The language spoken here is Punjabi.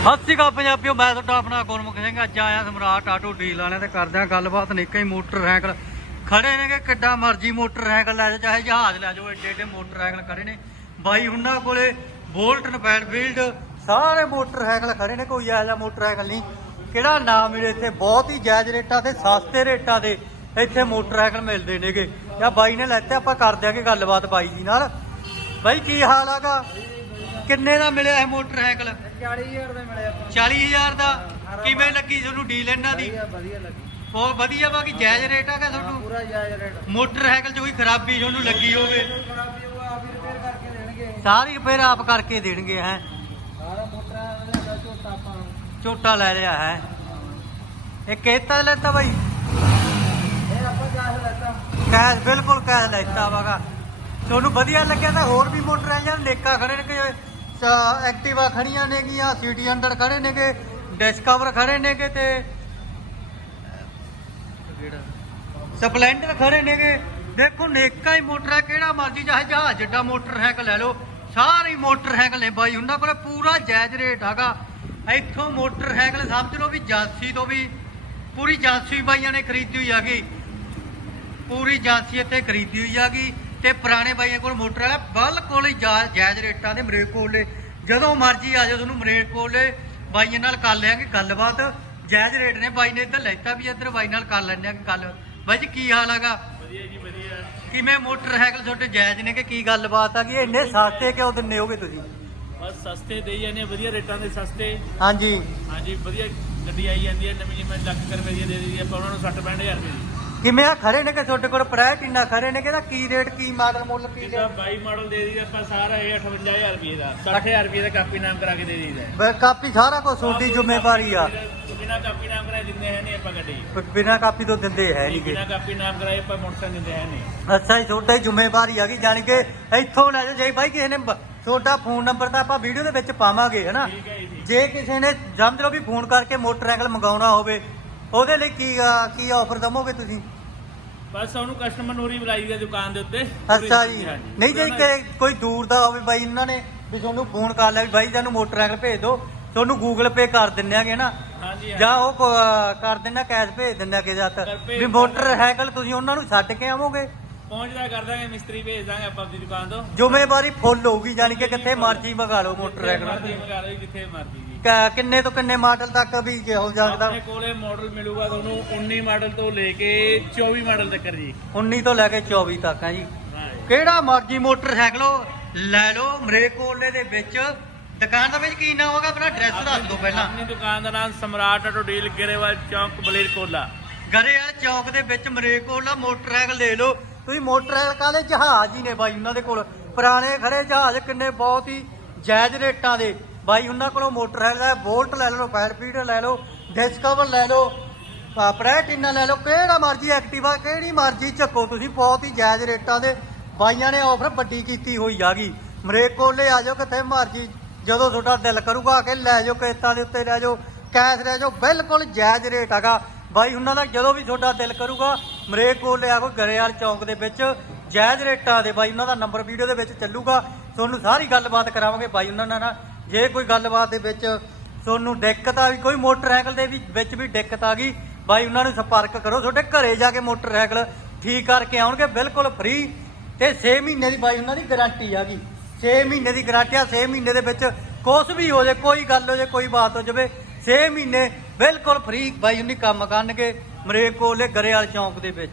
ਸਤਿ ਸ਼੍ਰੀ ਅਕਾਲ ਪੰਜਾਬੀਓ, ਮੈਂ ਤੁਹਾਡਾ ਆਪਣਾ ਗੁਰਮੁਖ ਸਿੰਘ। ਅੱਜ ਆਇਆ ਸਮਰਾਟ ਆਟੋ ਡੀਲ ਵਾਲਿਆਂ ਤੇ ਕਰਦੇ ਆ ਗੱਲਬਾਤ, ਨਿੱਕਾ ਹੀ ਮੋਟਰਸਾਈਕਲ ਖੜੇ ਨੇਗੇ, ਕਿੱਡਾ ਮਰਜ਼ੀ ਮੋਟਰਸਾਈਕਲ ਲੈ ਜਾਓ, ਚਾਹੇ ਜਹਾਜ਼ ਲੈ ਜਾਓ, ਏਡੇ ਏਡੇ ਮੋਟਰਸਾਈਕਲ ਖੜੇ ਨੇ। ਬਾਈ ਉਹਨਾਂ ਕੋਲੇ ਬੋਲਟ ਨਪੈਡਫੀਲਡ ਸਾਰੇ ਮੋਟਰਸਾਈਕਲ ਖੜੇ ਨੇ, ਕੋਈ ਇਹੋ ਜਿਹਾ ਮੋਟਰਸਾਈਕਲ ਨਹੀਂ। ਕਿਹੜਾ ਨਾਮ ਮਿਲੇ ਇੱਥੇ? ਬਹੁਤ ਹੀ ਜਾਇਜ਼ ਰੇਟਾਂ ਤੇ, ਸਸਤੇ ਰੇਟਾਂ ਦੇ ਇੱਥੇ ਮੋਟਰਸਾਈਕਲ ਮਿਲਦੇ ਨੇਗੇ। ਜਾਂ ਬਾਈ ਨੇ ਲੈਤੇ, ਆਪਾਂ ਕਰ ਦਿਆਂਗੇ ਗੱਲਬਾਤ ਬਾਈ ਜੀ ਨਾਲ। ਬਾਈ, ਕੀ ਹਾਲ ਆਗਾ ਕਿੰਨੇ ਦਾ ਮਿਲਿਆ ਇਹ ਮੋਟਰਸਾਈਕਲ? 40000 ਦੇ ਮਿਲੇ ਆਪਾਂ 40000 ਦਾ? ਕਿਵੇਂ ਲੱਗੀ ਤੁਹਾਨੂੰ ਡੀਲ ਇਹਨਾਂ ਦੀ? ਵਧੀਆ ਵਧੀਆ ਲੱਗੀ। ਬਹੁਤ ਵਧੀਆ ਬਾਕੀ ਜਾਇਜ਼ ਰੇਟ ਹੈਗਾ ਤੁਹਾਨੂੰ? ਪੂਰਾ ਜਾਇਜ਼ ਰੇਟ ਮੋਟਰਸਾਈਕਲ 'ਚ ਕੋਈ ਖਰਾਬੀ ਤੁਹਾਨੂੰ ਲੱਗੀ ਹੋਵੇ। ਖਰਾਬੀ ਉਹ ਆਪ ਹੀ ਰਿਪੇਅਰ ਕਰਕੇ ਦੇਣਗੇ ਸਾਰੀ ਰਿਪੇਅਰ ਆਪ ਕਰਕੇ ਦੇਣਗੇ ਹੈ? ਸਾਰਾ ਦਾ ਝੋਟਾ ਆਪਾਂ ਨੂੰ। ਝੋਟਾ ਲੈ ਲਿਆ ਹੈ? ਇਹ ਕਿਹਤਾ ਲੈਤਾ ਬਾਈ? ਇਹ ਆਪਾਂ ਜਾਇਜ਼ ਲੈਤਾ। ਕੈਸ਼ ਬਿਲਕੁਲ ਕੈਸ਼ ਲੈਤਾ ਵਾਗਾ। ਤੁਹਾਨੂੰ ਵਧੀਆ ਲੱਗਿਆ ਤਾਂ ਹੋਰ ਵੀ ਮੋਟਰ ਆ ਜਾਣ ਨੇਕਾ ਖੜੇ ਨੇ ਕਿ ਐਕਟਿਵਾ ਖੜੀਆਂ ਨੇਗੀਆਂ, ਸਿਟੀ ਅੰਦਰ ਖੜੇ ਨੇਗੇ ਡਿਸਕਵਰ ਖੜੇ ਨੇਗੇ ਤੇ ਸਪਲੈਂਡਰ ਖੜੇ ਨੇਗੇ। ਦੇਖੋ ਨੇਕਾ ਹੀ ਮੋਟਰ ਹੈ, ਕਿਹੜਾ ਮਰਜ਼ੀ ਚਾਹੇ ਜਹਾਜ਼ ਜਿੱਡਾ ਮੋਟਰਸਾਈਕਲ ਲੈ ਲਓ। ਸਾਰੇ ਹੀ ਮੋਟਰਸਾਈਕਲ ਨੇ ਬਾਈ, ਉਹਨਾਂ ਕੋਲੇ ਪੂਰਾ ਜਾਇਜ਼ ਰੇਟ ਹੈਗਾ। ਇੱਥੋਂ ਮੋਟਰਸਾਈਕਲ ਸਮਝ ਲਓ ਵੀ ਏਜੰਸੀ ਤੋਂ ਵੀ ਪੂਰੀ ਏਜੰਸੀ ਬਾਈਆਂ ਨੇ ਖਰੀਦੀ ਹੋਈ ਹੈਗੀ। ਪੂਰੀ ਏਜੰਸੀ ਇੱਥੇ ਖਰੀਦੀ ਹੋਈ ਹੈਗੀ। ਤੇ ਪੁਰਾਣੇ ਬਾਈਆਂ ਕੋਲ ਮੋਟਰ ਵਾਲਾ ਬਿਲਕੁਲ ਹੀ ਜਾ- ਜਾਇਜ਼ ਰੇਟਾਂ ਦੇ ਮਰੇਕ ਕੋਲੇ ਜਦੋਂ ਮਰਜ਼ੀ ਆ ਜਾਓ ਤੁਹਾਨੂੰ ਮਰੇਕ ਕੋਲੇ ਬਾਈਆਂ ਨਾਲ ਕਰ ਲਿਆਂਗੇ ਗੱਲਬਾਤ। ਜਾਇਜ਼ ਰੇਟ ਨੇ ਬਾਈ ਨੇ ਇੱਧਰ ਲੈਤਾ ਵੀ ਇੱਧਰ ਬਾਈ ਨਾਲ ਕਰ ਲੈਂਦੇ ਆ ਗੱਲ। ਬਾਈ ਜੀ ਕੀ ਹਾਲ ਹੈਗਾ? ਵਧੀਆ ਜੀ ਵਧੀਆ। ਕਿਵੇਂ ਮੋਟਰਸਾਈਕਲ ਤੁਹਾਡੇ ਜਾਇਜ਼ ਨੇ ਕਿ ਕੀ ਗੱਲਬਾਤ ਆ ਕਿ ਇੰਨੇ ਸਸਤੇ ਕਿਉਂ ਦਿੰਨੇ ਹੋਗੇ ਤੁਸੀਂ? ਬਸ ਸਸਤੇ ਦੇਈ ਜਾਂਦੇ ਆ, ਵਧੀਆ ਰੇਟਾਂ ਦੇ ਸਸਤੇ। ਹਾਂਜੀ। ਹਾਂਜੀ ਵਧੀਆ ਗੱਡੀ ਆਈ ਜਾਂਦੀ ਹੈ ਨਵੀਂ ਜਿਵੇਂ ਲੱਖ ਕੁ ਰੁਪਏ ਦੀ ਦੇ ਦਈਦੀ ਆਪਾਂ ਉਹਨਾਂ ਨੂੰ 60 65000 ਰੁਪਏ ਦੀ। ਕਿਵੇਂ ਆ? ਖੜੇ ਨੇ ਕਿ ਤੁਹਾਡੇ ਕੋਲ ਪ੍ਰਾਇਟ ਇੰਨਾ ਖੜੇ ਨੇ ਕਿ ਇਹਦਾ ਕੀ ਰੇਟ ਕੀ ਮਾਡਲ ਮੁੱਲ ਕੀ ਜਿਹਦਾ 22 ਮਾਡਲ ਦੇ ਦਈਦਾ ਆਪਾਂ ਸਾਰਾ ਇਹ 58000 ਰੁਪਏ ਦਾ। 60000 ਰੁਪਏ ਦਾ ਕਾਪੀ ਨਾਮ ਕਰਾ ਕੇ ਦੇ ਦਈਦਾ ਹੈ। ਬ- ਕਾਪੀ ਸਾਰਾ ਕੁਝ ਤੁਹਾਡੀ ਜ਼ਿੰਮੇਵਾਰੀ ਆ। ਬਿਨਾ ਕਾਪੀ ਨਾਮ ਕਰਾਏ ਦਿੰਦੇ ਹੈ ਨਹੀਂ ਆਪਾਂ ਗੱਡੀ। ਬਿਨਾਂ ਕਾਪੀ ਤੋਂ ਦਿੰਦੇ ਹੈ ਨਹੀਂ ਬਿਨਾ ਕਾਪੀ ਨਾਮ ਕਰਾਏ ਆਪਾਂ ਮੋਟਰਸਾਈਕਲ ਦਿੰਦੇ ਹੈ ਨਹੀਂ। ਅੱਛਾ ਜੀ ਤੁਹਾਡਾ ਹੀ ਜ਼ਿੰਮੇਵਾਰੀ ਆ ਗਈ ਜਾਣੀ ਕਿ ਇੱਥੋਂ ਲੈ ਜਾਓ। ਜੇ ਬਾਈ ਕਿਸੇ ਨੇ ਬ- ਤੁਹਾਡਾ ਫੋਨ ਨੰਬਰ ਤਾਂ ਆਪਾਂ ਵੀਡੀਓ ਦੇ ਵਿੱਚ ਪਾਵਾਂਗੇ ਹਨਾ? ਠੀਕ ਹੈ ਜੀ ਜੇ ਕਿਸੇ ਨੇ ਸਮਝ ਲਓ ਵੀ ਫੋਨ ਕਰਕੇ ਮੋਟਰਸਾਈਕਲ ਮੰਗਾਉਣਾ ਹੋਵੇ ਉਹਦੇ ਲਈ ਕੀ ਆ- ਕੀ ਆਫਰ ਦਵੋਗੇ ਤੁਸੀਂ? ਬਸ ਉਹਨੂੰ ਕਸਟਮਰ ਨੂੰ ਹੀ ਬੁਲਾਈ ਦਾ ਦੁਕਾਨ ਦੇ ਉੱਤੇ। ਅੱਛਾ ਜੀ। ਹਾਂਜੀ। ਨਹੀਂ ਜੇ ਕਿ ਕੋਈ ਦੂਰ ਦਾ ਹੋਵੇ ਬਾਈ ਉਹਨਾਂ ਨੇ ਵੀ ਤੁਹਾਨੂੰ ਫੋਨ ਕਰ ਲਿਆ ਵੀ ਬਾਈ ਤੁਹਾਨੂੰ ਮੋਟਰਸਾਈਕਲ ਭੇਜ ਦਿਓ। ਤੁਹਾਨੂੰ ਗੂਗਲ ਪੇ ਕਰ ਦਿੰਨੇ ਆਗੇ ਨਾ। ਹਾਂਜੀ ਜਾਂ ਉਹ ਕ- ਕਰ ਦਿੰਨਾ ਕੈਸ਼ ਭੇਜ ਦਿੰਨਾ ਕਰ ਭੇਜ ਵੀ ਮੋਟਰਸਾਈਕਲ ਤੁਸੀਂ ਉਹਨਾਂ ਨੂੰ ਛੱਡ ਕੇ ਆਵੋਗੇ। ਪਹੁੰਚਦਾ ਕਰ ਦਾਂਗੇ ਮਿਸਤਰੀ ਭੇਜ ਦਾਂਗੇ ਆਪਾਂ ਆਪਣੀ ਦੁਕਾਨ ਤੋਂ। ਜ਼ਿੰਮੇਵਾਰੀ ਫੁੱਲ ਹੋਊਗੀ ਜਾਣੀ ਕਿ ਕਿੱਥੇ ਮਰਜ਼ੀ ਮੰਗਾ ਲਓ ਮੋਟਰਸਾਈਕਲ ਮਰਜ਼ੀ ਮੰਗਾ ਲਓ ਜੀ, ਜਿੱਥੇ ਮਰਜ਼ੀ ਜੀ। ਕਿੰਨੇ ਤੋਂ ਕਿੰਨੇ ਮਾਡਲ ਤੱਕ ਵੀ ਹੋ ਸਕਦਾ ਆਪਣੇ ਕੋਲੇ ਮਾਡਲ ਮਿਲੂਗਾ ਤੁਹਾਨੂੰ 19 ਮਾਡਲ ਤੋਂ ਲੈ ਕੇ 24 ਮਾਡਲ ਤੱਕ ਜੀ। 19 ਤੋਂ ਲੈ ਕੇ 24 ਤੱਕ ਹੈ ਜੀ। ਹਾਂ ਜੀ। ਕਿਹੜਾ ਮਰਜ਼ੀ ਮੋਟਰਸਾਈਕਲ ਉਹ ਲੈ ਲਓ ਮਰੇਕੋਲੇ ਦੇ ਵਿੱਚ। ਦੁਕਾਨ ਦਾ ਵਿੱਚ ਕੀ ਨਾਮ ਹੋਗਾ ਆਪਣਾ? ਐਡਰੈਸ ਦੱਸ ਦਿਓ ਪਹਿਲਾਂ। ਆਪਣੀ ਦੁਕਾਨ ਦਾ ਨਾਮ ਸਮਰਾਟ ਆਟੋ ਡੀਲ ਗਰੇਵਾਲ ਚੌਂਕ ਬਲੇਰ ਕੋਲਾ ਗਰੇ ਵਾਲੇ ਚੌਕ ਦੇ ਵਿੱਚ ਮਰੇਕੋਲਾ ਮੋਟਰਸਾਈਕਲ ਲੈ ਲਓ। ਤੁਸੀਂ ਮੋਟਰਸਾਈਕਲ ਕਾਲੇ ਜਹਾਜ਼ ਹੀ ਨੇ ਬਾਈ ਉਹਨਾਂ ਦੇ ਕੋਲ? ਪੁਰਾਣੇ ਖੜੇ ਜਹਾਜ਼ ਕਿੰਨੇ ਬਹੁਤ ਹੀ ਜਾਇਜ਼ ਰੇਟਾਂ ਦੇ। ਬਾਈ ਉਹਨਾਂ ਕੋਲੋਂ ਮੋਟਰਸਾਈਕਲ ਦਾ ਬੋਲਟ ਲੈ ਲਓ ਫਾਇਰਪੀਡ ਲੈ ਲਓ, ਡਿਸਕਵਰ ਲੈ ਲਓ ਪ੍ਰੈਟਿਨਾ ਲੈ ਲਓ, ਕਿਹੜਾ ਮਰਜ਼ੀ ਐਕਟਿਵਾ, ਕਿਹੜੀ ਮਰਜ਼ੀ ਚੱਕੋ, ਤੁਸੀਂ ਬਹੁਤ ਹੀ ਜਾਇਜ਼ ਰੇਟਾਂ ਦੇ। ਬਾਈਆਂ ਨੇ ਆਫਰ ਵੱਡੀ ਕੀਤੀ ਹੋਈ ਆਗੀ ਮਰੇਕੋਲੇ ਆ ਜਾਓ ਕਿਤੇ ਮਰਜ਼ੀ ਜਦੋਂ ਤੁਹਾਡਾ ਦਿਲ ਕਰੂਗਾ ਆ ਕੇ ਲੈ ਜਾਓ, ਕਿਸ਼ਤਾਂ ਦੇ ਉੱਤੇ ਲੈ ਜਾਓ, ਕੈਸ਼ ਲੈ ਜਾਓ, ਬਿਲਕੁਲ ਜਾਇਜ਼ ਰੇਟ ਹੈਗਾ। ਬਾਈ, ਉਹਨਾਂ ਦਾ ਜਦੋਂ ਵੀ ਤੁਹਾਡਾ ਦਿਲ ਕਰੂਗਾ, ਮਰੇਕ ਕੋਲ ਆ ਕੋਈ ਗਰੇਵਾਲ ਚੌਂਕ ਦੇ ਵਿੱਚ। ਜਾਇਜ਼ ਰੇਟਾਂ ਦੇ ਬਾਈ, ਉਹਨਾਂ ਦਾ ਨੰਬਰ ਵੀਡੀਓ ਦੇ ਵਿੱਚ ਚੱਲੂਗਾ। ਤੁਹਾਨੂੰ ਸਾਰੀ ਗੱਲਬਾਤ ਕਰਾਵਾਂਗੇ ਬਾਈ, ਉਹਨਾਂ ਨਾਲ ਜੇ ਕੋਈ ਗੱਲਬਾਤ ਦੇ ਵਿੱਚ ਤੁਹਾਨੂੰ ਦਿੱਕਤ ਆ ਵੀ ਕੋਈ ਮੋਟਰਸਾਈਕਲ ਦੇ ਵੀ ਵਿੱਚ ਵੀ ਦਿੱਕਤ ਆ ਗਈ, ਬਾਈ, ਉਹਨਾਂ ਨੂੰ ਸੰਪਰਕ ਕਰੋ। ਤੁਹਾਡੇ ਘਰੇ ਜਾ ਕੇ ਮੋਟਰਸਾਈਕਲ ਠੀਕ ਕਰਕੇ ਆਉਣਗੇ, ਬਿਲਕੁਲ ਫ੍ਰੀ ਤੇ 6 ਮਹੀਨੇ ਦੀ ਬਾਈ, ਉਹਨਾਂ ਦੀ ਗਾਰੰਟੀ ਆ ਗਈ। 6 ਮਹੀਨੇ ਦੀ ਗਾਰੰਟੀ ਆ 6 ਮਹੀਨੇ ਦੇ ਵਿੱਚ ਕੁਛ ਵੀ ਹੋ ਜਾਏ, ਕੋਈ ਗੱਲ ਹੋ ਜਾਏ, ਕੋਈ ਬਾਤ ਹੋ ਜਾਵੇ 6 ਮਹੀਨੇ ਬਿਲਕੁਲ ਫ੍ਰੀ ਬਾਈ ਉਹਨੇ ਕੰਮ ਕਰਨਗੇ ਮਰੇਕੋਲੇ ਗਰੇਵਾਲ ਚੌਂਕ ਦੇ ਵਿੱਚ।